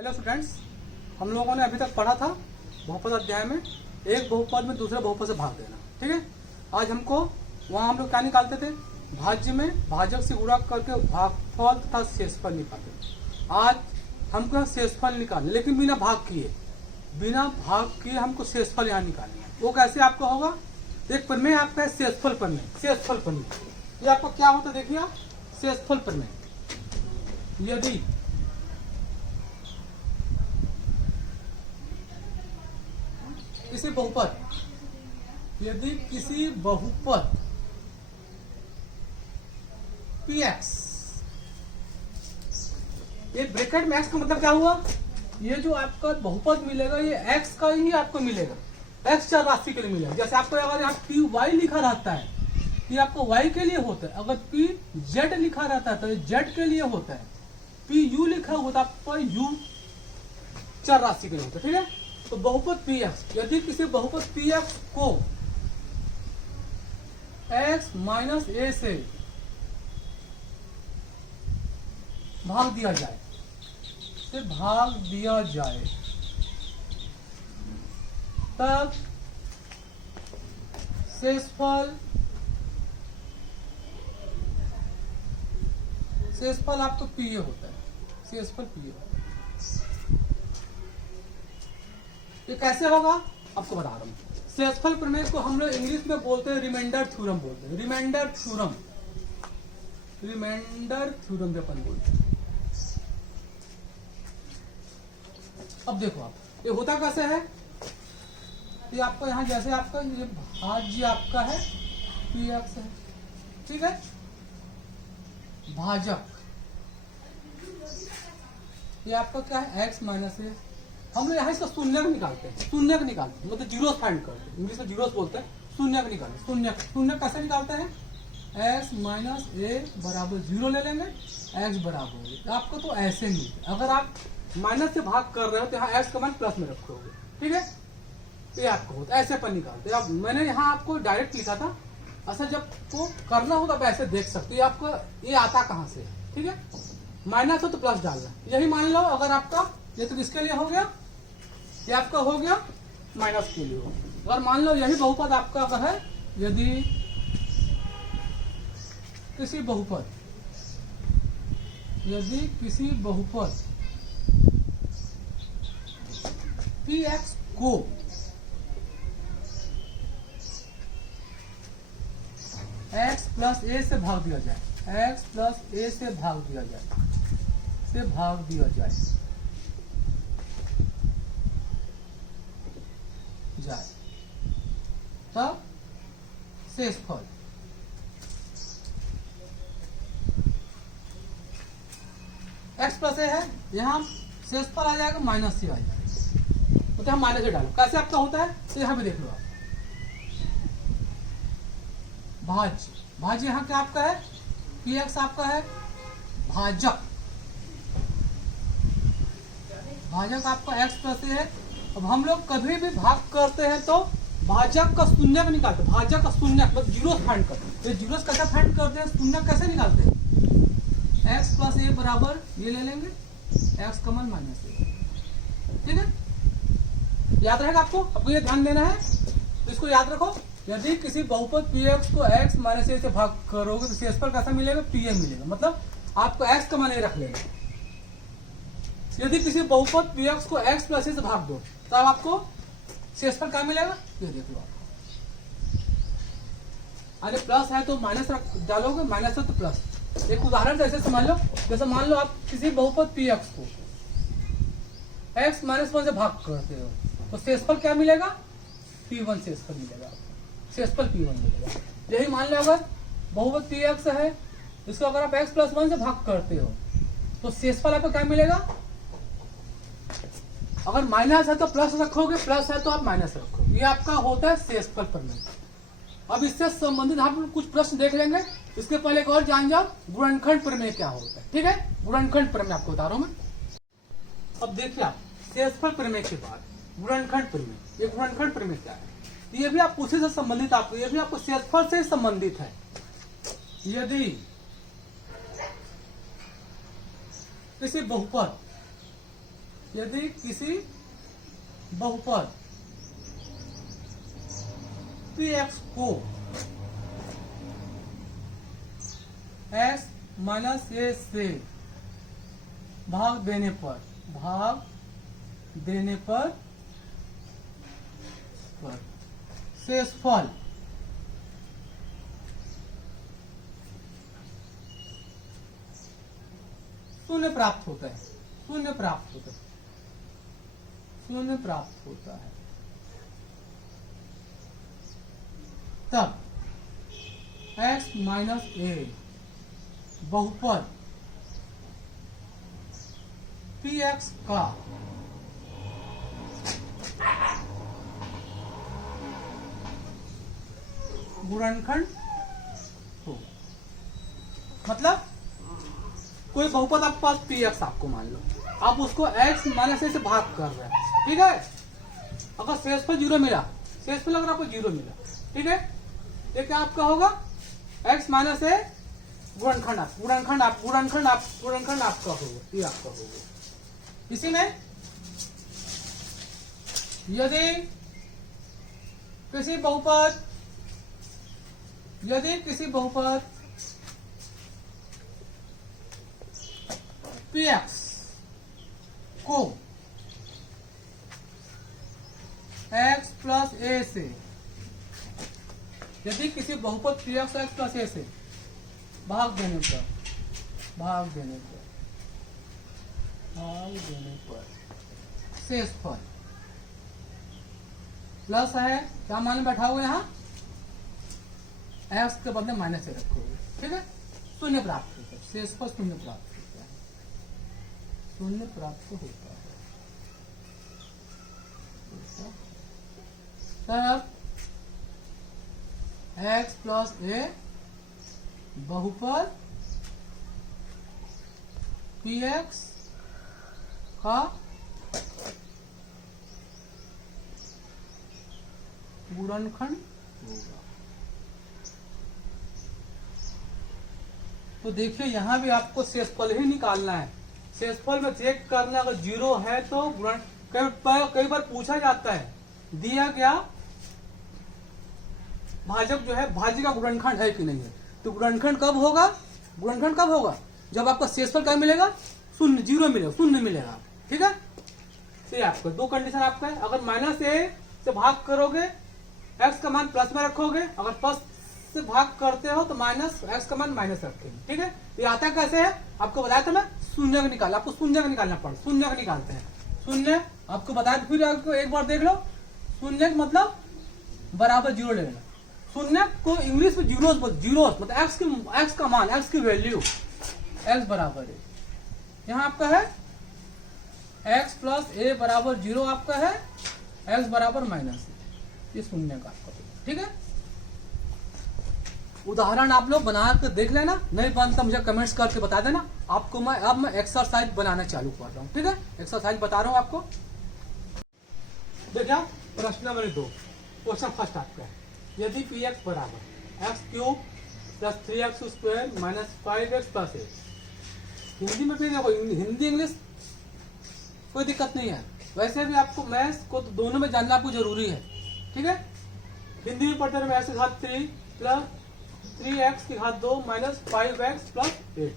Hello students, हम लोगों ने अभी तक पढ़ा था बहुपद अध्याय में एक बहुपद में दूसरे बहुपद से भाग देना। ठीक है, आज हमको वहाँ हम लोग क्या निकालते थे, भाज्य में भाजक से गुणा करके भागफल तथा शेषफल निकालते थे। आज हमको शेषफल निकालना, लेकिन बिना भाग किए हमको शेषफल यहाँ निकालना है। वो कैसे आपका होगा, एक प्रमेय आपका है शेषफल प्रमेय। ये आपका क्या होता है, देखिए आप शेषफल प्रमेय। यदि किसी बहुपद px, ये ब्रैकेट में x का मतलब क्या हुआ, ये जो आपका बहुपद मिलेगा ये x का ही आपको मिलेगा, x चर राशि के लिए मिलेगा। जैसे आपको अगर यहाँ py लिखा रहता है ये आपको y के लिए होता है, अगर pz लिखा रहता है तो z के लिए होता है, pu लिखा होता है आपको u चर राशि के लिए होता है। ठीक है, तो बहुपद px, यदि किसी बहुपद px को x माइनस a से भाग दिया जाए तब शेषफल आपको pa होता है, शेषफल pa होता है। ये कैसे होगा आपको बता रहा हूं। शेषफल प्रमेय को हम लोग इंग्लिश में बोलते हैं रिमाइंडर थ्योरम बोलते हैं, रिमाइंडर थ्योरम भी अपन बोलते हैं। अब देखो आप, ये होता कैसे है, ये आपको यहाँ जैसे आपका ये भाज्य आपका है px है, ठीक है, भाजक ये आपका क्या है x माइनस a। हम लोग यहाँ इसका शून्यक निकालते हैं, मतलब जीरो फाइंड करते हैं, इंग्लिश में जीरो बोलते हैं, शून्यक निकालते। शून्यक कैसे निकालते हैं, x माइनस a बराबर 0 ले लेंगे, x बराबर आपको तो ऐसे नहीं, अगर आप माइनस से भाग कर रहे हो तो यहाँ x का मान प्लस में रखोगे। ठीक है, ये आपको होता है ऐसे पर निकालते। अब मैंने यहाँ आपको डायरेक्ट लिखा था, अच्छा जब को करना हो तब ऐसे देख सकते हैं आपको ये आता कहाँ से। ठीक है, माइनस हो तो प्लस डालना, यही मान लो अगर आपका ये तो किसके लिए हो गया, ये आपका हो गया माइनस के लिए हो। अगर मान लो यही बहुपद आपका अगर है, यदि किसी बहुपद px को x प्लस a से भाग दिया जाए, तब शेषफल x प्लस a है, यहाँ शेषफल आ जाएगा माइनस c आ जाएगा, तो हम माइनस से डालो। कैसे आपका होता है तो यहाँ पे देख लो आप, भाज्य यहाँ क्या आपका है, px आपका है भाजक आपका x प्लस a है। अब हम लोग कभी भी भाग करते हैं तो भाजक का शून्यक निकालते हैं, भाजक का शून्यक मतलब जीरो फाइंड करते हैं। तो जीरो कैसे फाइंड करते हैं, शून्यक कैसे निकालते हैं, x प्लस a बराबर ये ले लेंगे, x का मान माइनस a। ठीक है, याद रहेगा आपको ये ध्यान देना है, तो इसको याद रखो। यदि किसी बहुपद px को x माइनस a से भाग करोगे तो शेषफल कैसा मिलेगा, pa मिलेगा, मतलब आपको x का मान रख लेना। यदि किसी बहुपद px को x प्लस a से भाग दो तब आपको शेषफल क्या मिलेगा, ये देख लो आप। अरे प्लस है तो माइनस डालोगे, माइनस है तो प्लस। एक उदाहरण जैसे समझ लो, जैसे मान लो आप किसी बहुपद px को x माइनस 1 से भाग करते हो तो शेषफल क्या मिलेगा, p1 शेषफल मिलेगा, शेषफल p1 मिलेगा। यही मान लो अगर बहुपद px है, इसको अगर आप x प्लस 1 से भाग करते हो तो शेषफल आपको क्या मिलेगा, अगर माइनस है तो प्लस रखोगे, प्लस है तो आप माइनस रखोगे। ये आपका होता है शेषफल प्रमेय। अब इससे संबंधित हम कुछ प्रश्न देख लेंगे, इसके पहले एक और जान जाओ गुणनखंड प्रमेय क्या होता है। ठीक है, गुणनखंड प्रमेय आपको बता रहा हूं मैं। अब देखिए आप, शेषफल प्रमेय के बाद गुणनखंड प्रमेय, ये गुणनखंड प्रमेय क्या है, ये भी आप उसी से संबंधित, आपको ये भी आपको शेषफल से संबंधित है। यदि किसी बहुपद यदि किसी बहुपद px को x माइनस a से भाग देने पर शेषफल शून्य प्राप्त होता है, शून्य प्राप्त होता है, तब x माइनस a बहुपद px का गुणनखंड हो। मतलब कोई बहुपद आपके पास px आपको मान लो, आप उसको x माइनस a से भाग कर रहे हैं, ठीक है। अगर शेषफल जीरो मिला, शेषफल अगर आपको जीरो मिला, ठीक है, ये क्या आपका होगा, x माइनस a गुणनखंड आपका होगा, ये आपका होगा। इसी में यदि किसी बहुपद px को x प्लस a से, यदि किसी बहुपद px x प्लस a से भाग देने पर शेषफल प्लस है, क्या मान बैठाओगे यहाँ, x के बदले माइनस से रखोगे, ठीक है, शून्य प्राप्त होता है, शेषफल शून्य प्राप्त होता है। तब x प्लस a बहुपद px का गुणनखंड होगा। तो देखिए यहां भी आपको शेषफल ही निकालना है, शेषफल में चेक करना, अगर जीरो है तो गुणन, कई बार पूछा जाता है, दिया गया भाजक जो है, भाज्य का गुणनखंड है कि नहीं है, तो गुणनखंड कब होगा, जब आपका शेषफल क्या मिलेगा, शून्य, जीरो मिलेगा, शून्य मिलेगा, ठीक है। तो आपका दो कंडीशन आपका है, अगर माइनस ए से भाग करोगे x का मान प्लस में रखोगे, अगर प्लस से भाग करते हो तो माइनस, x का मान माइनस रखेंगे, ठीक है। ये आता कैसे है, आपको बताया था ना, शून्य का निकालना, आपको शून्य का निकालना पड़ा, शून्य का निकालते हैं, शून्य आपको बताया, फिर आपको एक बार देख लो, शून्य मतलब बराबर जीरो ले लेना, शून्य को इंग्लिश में जीरोस बोलते, जीरोस मतलब x का मान, x की वैल्यू, x बराबर है, यहाँ आपका है x प्लस a बराबर जीरो आपका है, x बराबर माइनस, ये शून्य का आपका, ठीक है। उदाहरण आप लोग बना कर देख लेना, नहीं बनता मुझे कमेंट्स करके बता देना, आपको मैं एक्सरसाइज बनाना चालू कर रहा हूँ, ठीक है, एक्सरसाइज बता रहा हूँ आपको। देखिए प्रश्न नंबर 2, क्वेश्चन फर्स्ट आपका है, यदि px बराबर x cube plus 3x square minus 5x plus a, Hindi में भी देखो, हिंदी इंग्लिश कोई दिक्कत नहीं है, वैसे भी आपको मैथ्स को तो दोनों में जानना आपको जरूरी है, ठीक है। हिंदी में पढ़ते हैं x की घात 3 प्लस 3x की घात 2 माइनस 5x प्लस 8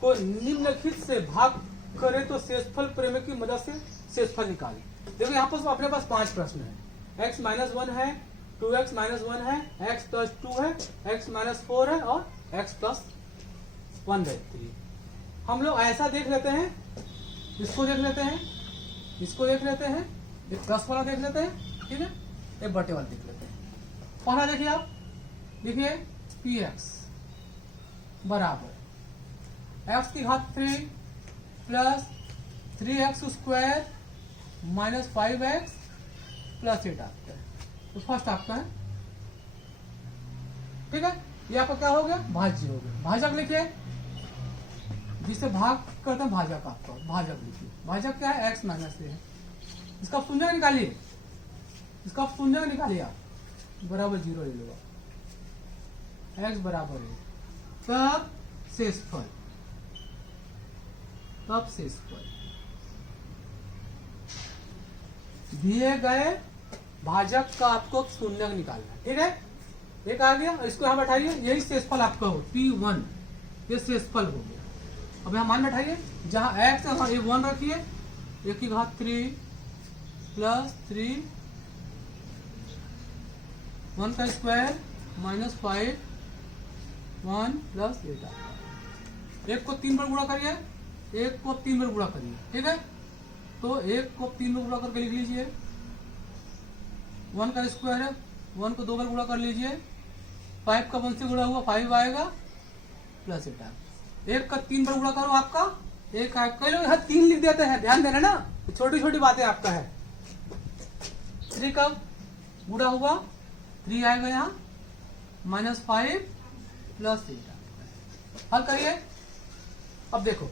को निम्नलिखित से भाग करे तो शेषफल प्रमेय की मदद से शेषफल निकालें। देखो यहाँ पर अपने पास 5 प्रश्न है, x माइनस 1 है, 2x माइनस 1 है, x प्लस 2 है, x माइनस 4 है और x प्लस 1/3। हम लोग ऐसा देख लेते हैं, इसको देख लेते हैं, इसको देख लेते हैं, एक प्लस वाला देख लेते हैं, ठीक है, एक बटे वाला देख लेते हैं। पहला देखिए आप, देखिए px बराबर x की घात 3 plus 3x square minus 5x plus 8 आपका है, तो फर्स्ट आपका है, ठीक है। ये आपका क्या हो गया, भाज्य हो गया, भाजक लिखिए, जिससे भाग करते हैं भाजक, आपका भाजक लिखिए, भाजक क्या है, x माइनस है, इसका शून्य निकालिए, इसका शून्य निकालिए आप, बराबर जीरो ले लो, x बराबर है, तब शेषफल, दिए गए भाजक का आपको शून्यक निकालना है, ठीक है। एक आ गया, इसको यहाँ बैठाइए, यही शेषफल आपका हो P1, ये शेषफल हो गया। अब यहाँ मान बैठाइए, जहाँ x है वहाँ ये 1 रखिए, 1 की घात 3 प्लस 3 1 का स्क्वायर माइनस 5 1 प्लस 8। एक को 3 बार गुणा करिए, एक को 3 बार गुणा करिए, ठीक है। तो एक को 3 बार गुणा करके लिख लीजिए, 1 का स्क्वायर है, 1 को 2 बार गुणा कर लीजिए, 5 का 1 से गुणा हुआ 5 आएगा प्लस 8 आएगा। एक का 3 बार गुणा करो, आपका एक आएगा। कई लोग यहाँ 3 लिख देते हैं, ध्यान देना ना, छोटी छोटी बातें आपका है। 3 का गुणा हुआ 3 आएगा यहाँ, माइनस 5 प्लस 8। हल करिए। अब देखो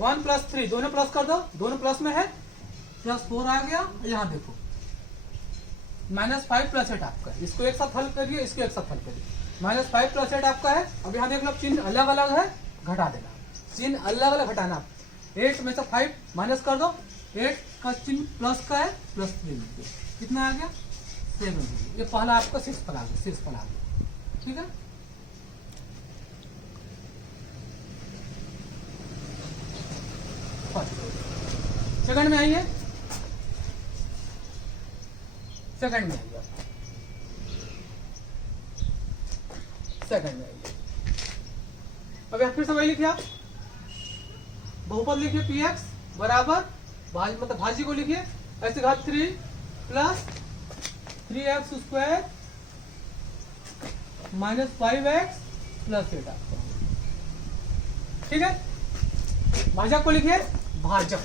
1 प्लस 3 दोनों प्लस कर दो, दोनों प्लस में है, प्लस 4 आ गया। यहाँ देखो माइनस 5 प्लस 8 आपका है, इसको एक साथ हल करिए, इसको एक साथ हल करिए। माइनस 5 प्लस 8 आपका है। अब यहाँ देख लो चिन्ह अलग अलग है, घटा देना, चिन्ह अलग अलग घटाना। 8 में से 5 माइनस कर दो, 8 का चिन्ह प्लस का है, प्लस 3 कितना आ गया 7। ये पहला आपका शेषफल आ गया, शेषफल आ गया, ठीक है। सेकंड में आइए, सेकंड में आइए, सेकंड में आइए। अब यहाँ फिर से वही लिखिए, आप बहुपद लिखिए px बराबर मतलब भाजी को लिखिए ऐसे घात 3 plus 3x square minus 5x plus 8 आपका, ठीक है। भाजक को लिखिए भाजक,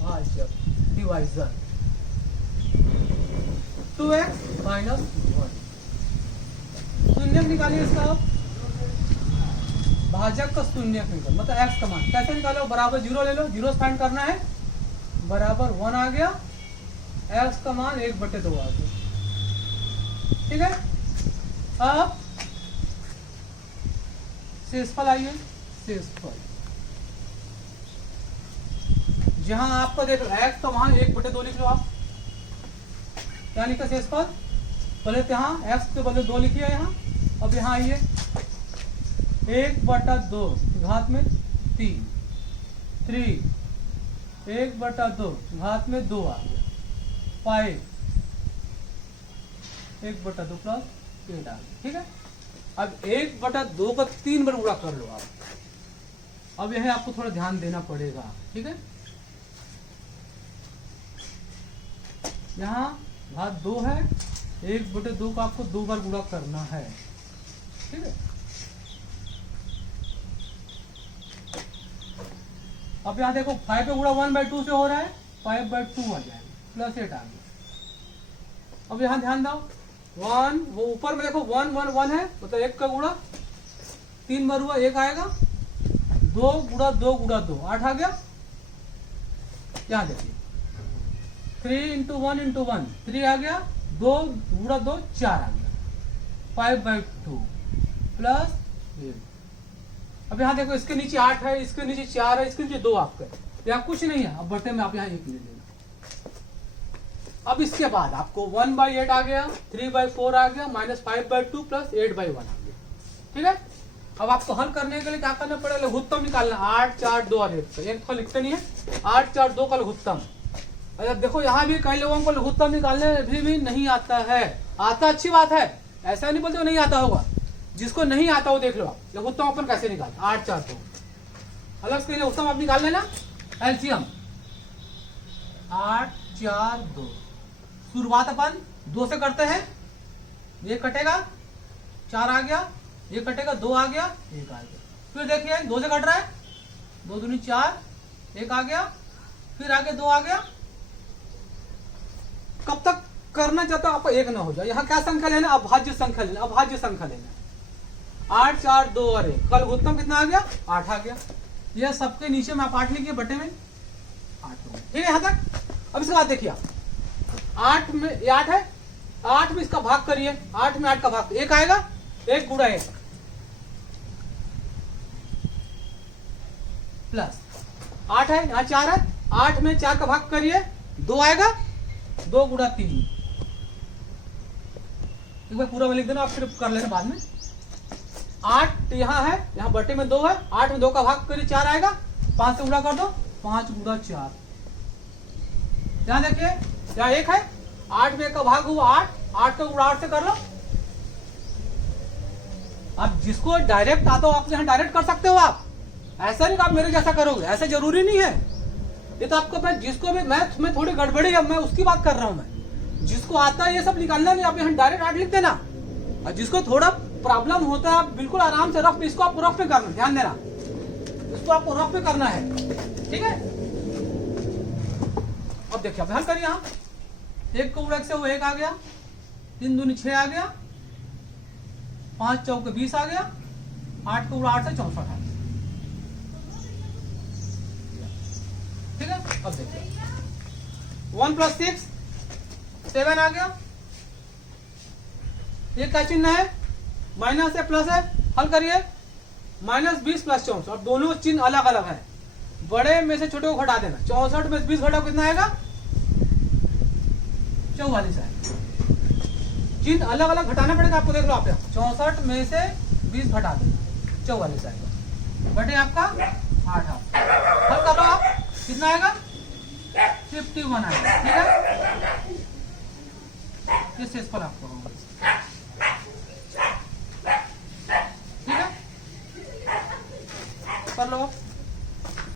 भाजक डिवाइजर 2x माइनस 1। शून्यक निकालिए इसका, भाजक का शून्यक निकाल मतलब x का मान कैसे निकालो, बराबर 0 ले लो, 0 फाइंड करना है, बराबर 1 आ गया, x का मान 1/2 आ गया, ठीक है। अब शेषफल आइए, शेषफल जहां आपको देख लो x तो वहां 1/2 लिख लो आप, क्या लिखा शेषफल, पहले तो यहाँ x के बदले 2 लिखिए यहाँ। अब यहाँ आइए 1/2 घात में 3 1/2 घात में 2 आ गया, 5 1/2 प्लस 8 आ गया, ठीक है। अब 1/2 का 3 बार गुणा कर लो आप। अब यह आपको थोड़ा ध्यान देना पड़ेगा, ठीक है। यहाँ घात 2 है, 1/2 का आपको 2 बार गुणा करना है, ठीक है। अब यहाँ देखो 5 पे गुणा 1/2 से हो रहा है, 5/2 आ जाएगा, प्लस 8 आ गया। अब यहाँ ध्यान दो 1, वो ऊपर में देखो 1 1 1 है, मतलब 1 का गुणा 3 बार हुआ 1 आएगा, 2 गुणा 2 गुणा 2 8 आ गया। यहाँ देखिए 3 × 1 × 1 3 आ गया, 2 गुणा 2 4 आ गया, 5/2 प्लस 8। अब यहाँ देखो इसके नीचे 8 है, इसके नीचे 4 है, इसके नीचे 2 आपका, यहाँ कुछ नहीं है। अब बटे में आप यहाँ 1 ले लेना। अब इसके बाद आपको 1/8 आ गया, 3/4 आ गया, माइनस 5/2 प्लस 8/1 आ गया, ठीक है। अब आपको हल करने के लिए क्या करना पड़ेगा, लघुत्तम निकालना। 8 4 2 और 1 एक तो लिखते नहीं है, 8 4 2 का लघुत्तम। अरे देखो यहाँ भी कई लोगों को लघुत्तम निकालने भी नहीं आता है, आता अच्छी बात है, ऐसा नहीं बोलते नहीं आता होगा, जिसको नहीं आता वो देख लो आप लघुत्तम अपन कैसे निकालते। 8 4 2 अलग से लघुत्तम आप निकाल लेना, एलसीएम 8 4 2। शुरुआत अपन 2 से करते हैं, ये कटेगा 4 आ गया, ये कटेगा 2 आ गया, 1 आ गया। फिर देखिए 2 से कट रहा है, 2 दूनी 4, 1 आ गया, फिर आगे 2 आ गया। कब तक करना चाहते हो आपको 1 ना हो जाए। यहाँ क्या संख्या लेना, अभाज्य संख्या लेना, अभाज्य संख्या लेना। 8 4 2 और 1 कल उत्तम कितना आ गया, 8 आ गया। यह सबके नीचे में आप 8 लिखिए, बटे में 8 हो गया, ठीक है यहाँ तक। अब इसके बाद देखिए आप 8 में 8 है, 8 में इसका भाग करिए, 8 में 8 का भाग 1 आएगा, 1 गुणा 1 प्लस 8 है, यहाँ 4 है, 8 में 4 का भाग करिए, 2 आएगा, 2 गुणा 3। एक बार पूरा में लिख देना, आप फिर कर लेना बाद में। 8 यहाँ है, यहाँ बटे में 2 है, 8 में 2 का भाग करिए, 4 आएगा, 5 से गुणा कर दो, 5 गुणा 4। ध्यान देखिए, यहाँ 1 है, 8 में 1 का भाग हुआ 8, 8 का गुणा 8 से कर लो। अब जिसको डायरेक्ट आता हो आप यहाँ डायरेक्ट कर सकते हो। आप ऐसा नहीं कि आप मेरे जैसा करोगे, ऐसा जरूरी नहीं है। ये तो आपको, मैं जिसको भी, मैथ में थोड़ी गड़बड़ी है, मैं उसकी बात कर रहा हूं। मैं जिसको आता है ये सब निकालना नहीं, आप यहाँ डायरेक्ट 8 लिख देना। और जिसको थोड़ा प्रॉब्लम होता है, आप बिल्कुल आराम से रफ, इसको आपको रफ में करना, ध्यान देना, इसको आपको रफ में करना है, ठीक है। अब देखिए, अब हल करिए। यहाँ 1 को गुणा 1 से वो 1 आ गया, 3 दूनी 6 आ गया, 5 चौके 20 आ गया, 8 को गुणा 8 से 64 आ गया, ठीक है। अब देखिए 1 + 6 7 आ गया। ये क्या चिन्ह है, माइनस है प्लस है, हल करिए। -20 + 64, और दोनों चिन्ह अलग अलग है, बड़े में से छोटे को घटा देना। 64 में 20 घटाओ, कितना आएगा, 44 आएगा। चिन्ह अलग अलग घटाना पड़ेगा आपको, देख लो आप, 64 में से 20 घटा देना, 44 आएगा, बटे आपका 8। हल कर लो आप, कितना आएगा, 51 आएगा, ठीक है। ये शेष पर आपको होगा, ठीक है, कर लो।